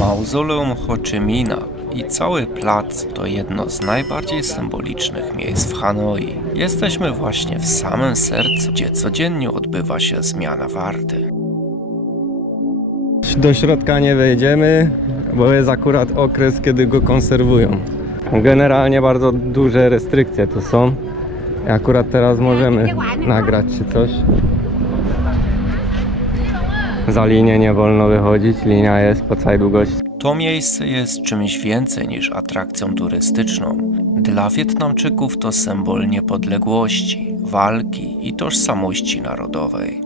Mauzoleum Ho Chi Minha i cały plac to jedno z najbardziej symbolicznych miejsc w Hanoi. Jesteśmy właśnie w samym sercu, gdzie codziennie odbywa się zmiana warty. Do środka nie wejdziemy, bo jest akurat okres, kiedy go konserwują. Generalnie bardzo duże restrykcje tu są. Akurat teraz możemy nagrać czy coś. Za linię nie wolno wychodzić, linia jest po całej długości. To miejsce jest czymś więcej niż atrakcją turystyczną. Dla Wietnamczyków to symbol niepodległości, walki i tożsamości narodowej.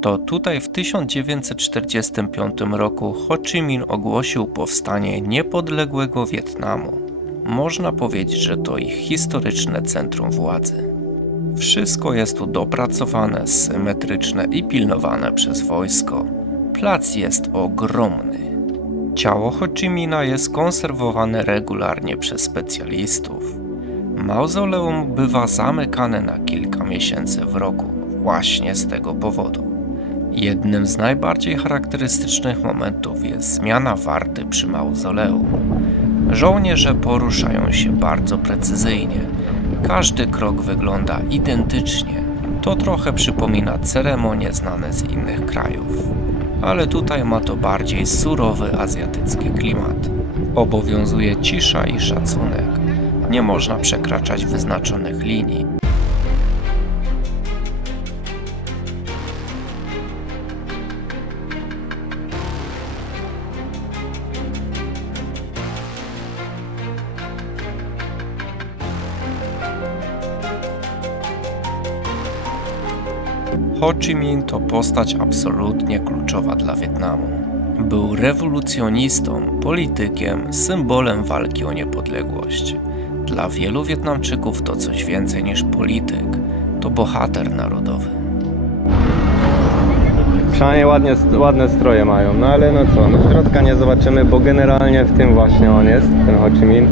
To tutaj w 1945 roku Ho Chi Minh ogłosił powstanie niepodległego Wietnamu. Można powiedzieć, że to ich historyczne centrum władzy. Wszystko jest tu dopracowane, symetryczne i pilnowane przez wojsko. Plac jest ogromny. Ciało Ho Chi Minha jest konserwowane regularnie przez specjalistów. Mauzoleum bywa zamykane na kilka miesięcy w roku, właśnie z tego powodu. Jednym z najbardziej charakterystycznych momentów jest zmiana warty przy mauzoleum. Żołnierze poruszają się bardzo precyzyjnie. Każdy krok wygląda identycznie. To trochę przypomina ceremonie znane z innych krajów. Ale tutaj ma to bardziej surowy azjatycki klimat. Obowiązuje cisza i szacunek. Nie można przekraczać wyznaczonych linii. Ho Chi Minh to postać absolutnie kluczowa dla Wietnamu. Był rewolucjonistą, politykiem, symbolem walki o niepodległość. Dla wielu Wietnamczyków to coś więcej niż polityk, to bohater narodowy. Przynajmniej ładne stroje mają, no ale no co, no środka nie zobaczymy, bo generalnie w tym właśnie on jest, ten Ho Chi Minh.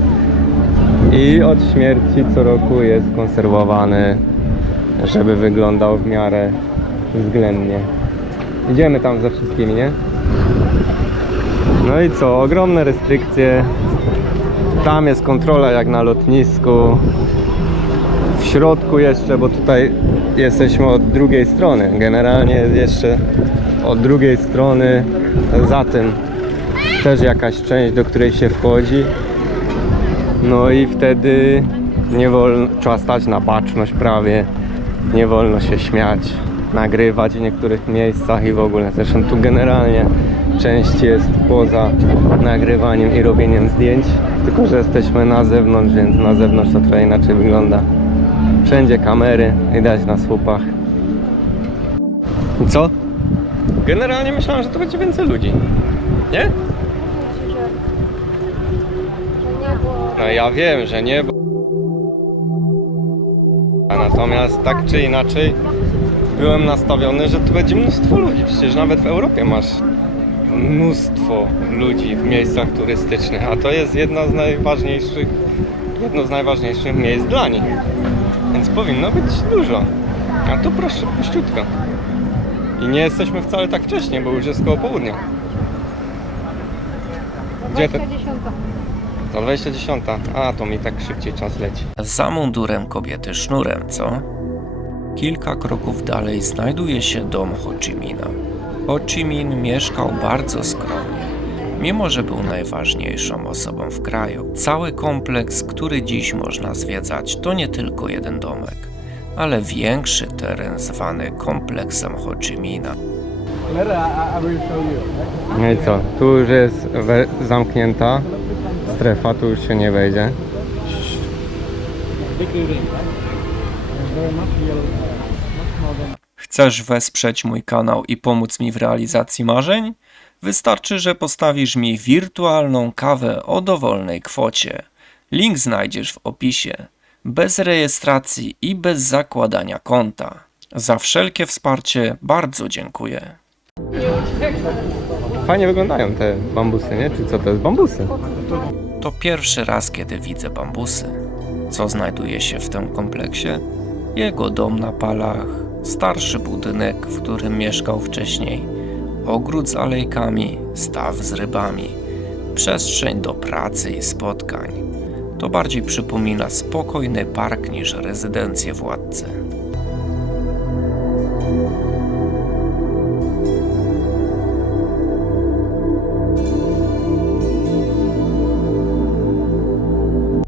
I od śmierci co roku jest konserwowany, żeby wyglądał w miarę względnie. Idziemy tam ze wszystkimi, nie? No i co? Ogromne restrykcje. Tam jest kontrola jak na lotnisku. W środku jeszcze, bo tutaj jesteśmy od drugiej strony. Generalnie jest jeszcze od drugiej strony. Za tym też jakaś część, do której się wchodzi. No i wtedy nie wolno, trzeba stać na baczność prawie. Nie wolno się śmiać, nagrywać w niektórych miejscach i w ogóle. Zresztą tu generalnie część jest poza nagrywaniem i robieniem zdjęć. Tylko że jesteśmy na zewnątrz, więc na zewnątrz to trochę inaczej wygląda. Wszędzie kamery, widać na słupach. I co? Generalnie myślałem, że to będzie więcej ludzi. Nie? No ja wiem, że nie, bo... Natomiast tak czy inaczej byłem nastawiony, że tu będzie mnóstwo ludzi. Przecież nawet w Europie masz mnóstwo ludzi w miejscach turystycznych, a to jest jedno z najważniejszych miejsc dla nich. Więc powinno być dużo. A tu proszę, puściutko. I nie jesteśmy wcale tak wcześnie, bo już jest koło południa. Gdzie to? Za 20:10. A, to mi tak szybciej czas leci. Za mundurem kobiety sznurem, co? Kilka kroków dalej znajduje się dom Ho Chi Minha. Ho Chi Minh mieszkał bardzo skromnie, mimo że był najważniejszą osobą w kraju. Cały kompleks, który dziś można zwiedzać, to nie tylko jeden domek, ale większy teren zwany kompleksem Ho Chi Minha. No i co? Tu już jest zamknięta strefa, tu już się nie wejdzie. Chcesz wesprzeć mój kanał i pomóc mi w realizacji marzeń? Wystarczy, że postawisz mi wirtualną kawę o dowolnej kwocie. Link znajdziesz w opisie. Bez rejestracji i bez zakładania konta. Za wszelkie wsparcie bardzo dziękuję. Fajnie wyglądają te bambusy, nie? Czy co to jest? Bambusy. To pierwszy raz, kiedy widzę bambusy. Co znajduje się w tym kompleksie? Jego dom na palach, starszy budynek, w którym mieszkał wcześniej, ogród z alejkami, staw z rybami, przestrzeń do pracy i spotkań. To bardziej przypomina spokojny park niż rezydencję władcy.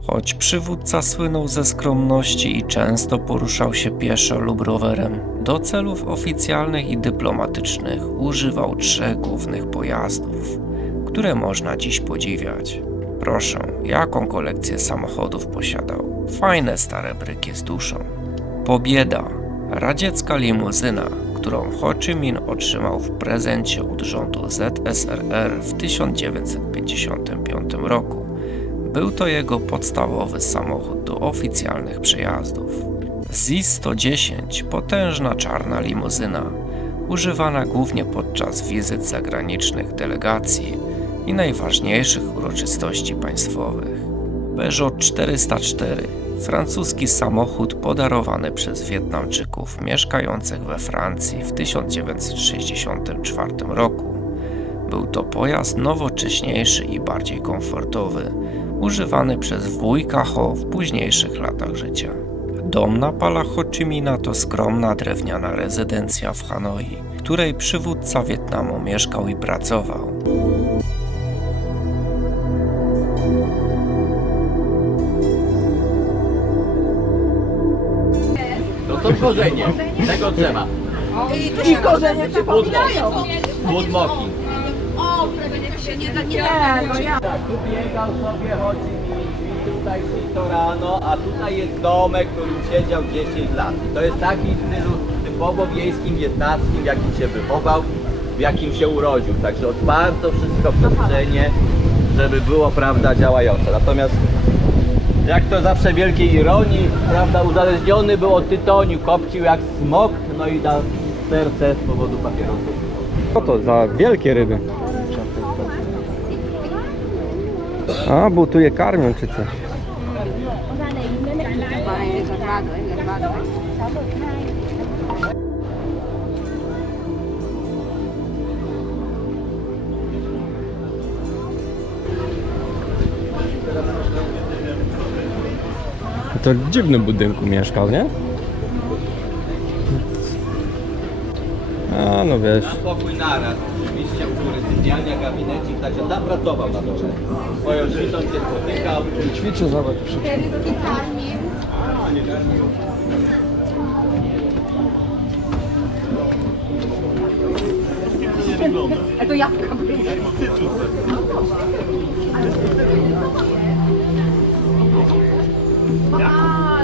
Choć przywódca słynął ze skromności i często poruszał się pieszo lub rowerem, do celów oficjalnych i dyplomatycznych używał 3 głównych pojazdów, które można dziś podziwiać. Proszę, jaką kolekcję samochodów posiadał? Fajne stare bryki z duszą. Pobieda, radziecka limuzyna, którą Ho Chi Minh otrzymał w prezencie od rządu ZSRR w 1955 roku. Był to jego podstawowy samochód do oficjalnych przejazdów. ZI-110, potężna czarna limuzyna, używana głównie podczas wizyt zagranicznych delegacji i najważniejszych uroczystości państwowych. Peugeot 404, francuski samochód podarowany przez Wietnamczyków mieszkających we Francji w 1964 roku. Był to pojazd nowocześniejszy i bardziej komfortowy, używany przez wujka Ho w późniejszych latach życia. Dom na palach Ho Chi Minha to skromna drewniana rezydencja w Hanoi, w której przywódca Wietnamu mieszkał i pracował. To są korzenie tego drzewa. I korzenie przypominają. Budmoki. Nie, no ja. Tak, tu biegał sobie Ho Chi Minh, tutaj to rano, a tutaj jest domek, w którym siedział 10 lat. To jest taki w stylu typowo wiejskim, wietnamskim, w jakim się wychował, w jakim się urodził. Także otwarto wszystko przestrzenie, żeby było, prawda, działające. Natomiast jak to zawsze wielkiej ironii, prawda, uzależniony był od tytoniu, kopcił jak smok, no i dał serce z powodu papierosów. Co to za wielkie ryby? A, bo tu je karmią czy coś. To w dziwnym budynku mieszkał, nie? A, no wiesz. Na pokój naraz, oczywiście, u góry sypialnia, gabinecik, także tam pracował na dole. Swoją życzą się spotykał. Ćwiczył, zobacz. A to jabłka były.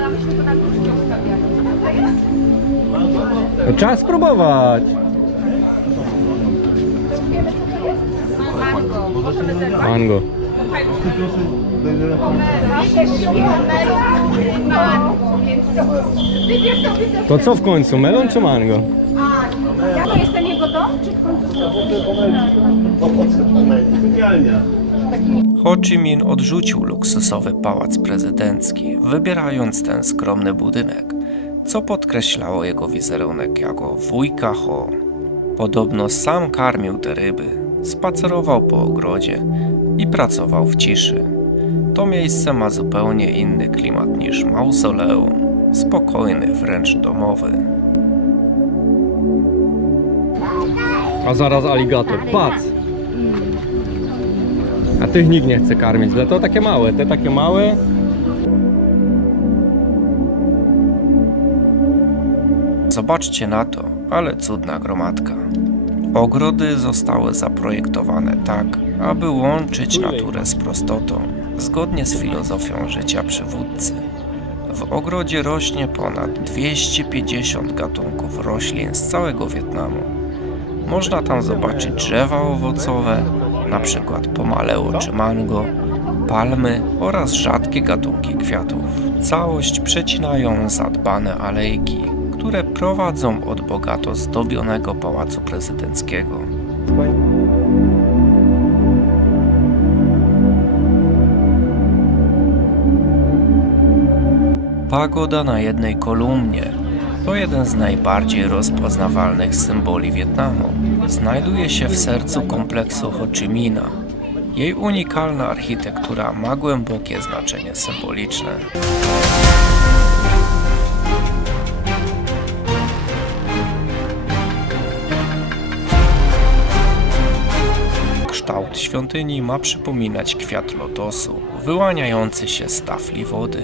A myśmy to na górze ustawiali. No, trzeba spróbować. Mango. Możemy zerwać. Mango. Mango, więc to wybierz sobie coś. To co w końcu, melon czy mango? Ja to jestem jego dom, czy w końcu Ho Chi Minh odrzucił luksusowy pałac prezydencki, wybierając ten skromny budynek, co podkreślało jego wizerunek jako wujka Ho. Podobno sam karmił te ryby, spacerował po ogrodzie i pracował w ciszy. To miejsce ma zupełnie inny klimat niż mauzoleum, spokojny, wręcz domowy. A zaraz aligator, patrz! A tych nikt nie chce karmić, ale to takie małe, te takie małe. Zobaczcie na to, ale cudna gromadka. Ogrody zostały zaprojektowane tak, aby łączyć naturę z prostotą, zgodnie z filozofią życia przywódcy. W ogrodzie rośnie ponad 250 gatunków roślin z całego Wietnamu. Można tam zobaczyć drzewa owocowe, np. pomaleo czy mango, palmy oraz rzadkie gatunki kwiatów. Całość przecinają zadbane alejki, które prowadzą od bogato zdobionego pałacu prezydenckiego. Pagoda na jednej kolumnie To jeden z najbardziej rozpoznawalnych symboli Wietnamu. Znajduje się w sercu kompleksu Ho Chi Minha. Jej unikalna architektura ma głębokie znaczenie symboliczne. Kształt świątyni ma przypominać kwiat lotosu, wyłaniający się z tafli wody.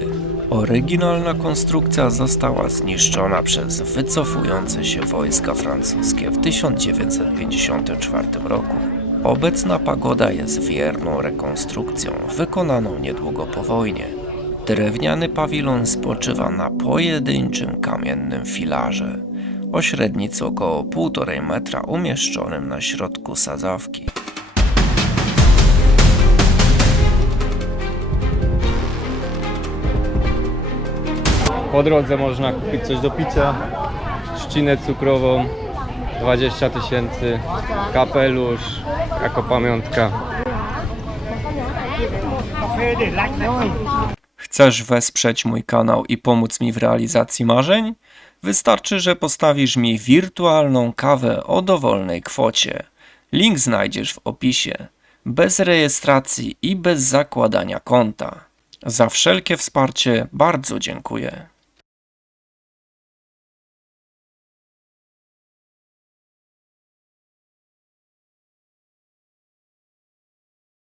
Oryginalna konstrukcja została zniszczona przez wycofujące się wojska francuskie w 1954 roku. Obecna pagoda jest wierną rekonstrukcją, wykonaną niedługo po wojnie. Drewniany pawilon spoczywa na pojedynczym kamiennym filarze, o średnicy około 1,5 metra umieszczonym na środku sadzawki. Po drodze można kupić coś do picia, trzcinę cukrową, 20 000, kapelusz jako pamiątka. Chcesz wesprzeć mój kanał i pomóc mi w realizacji marzeń? Wystarczy, że postawisz mi wirtualną kawę o dowolnej kwocie. Link znajdziesz w opisie. Bez rejestracji i bez zakładania konta. Za wszelkie wsparcie bardzo dziękuję.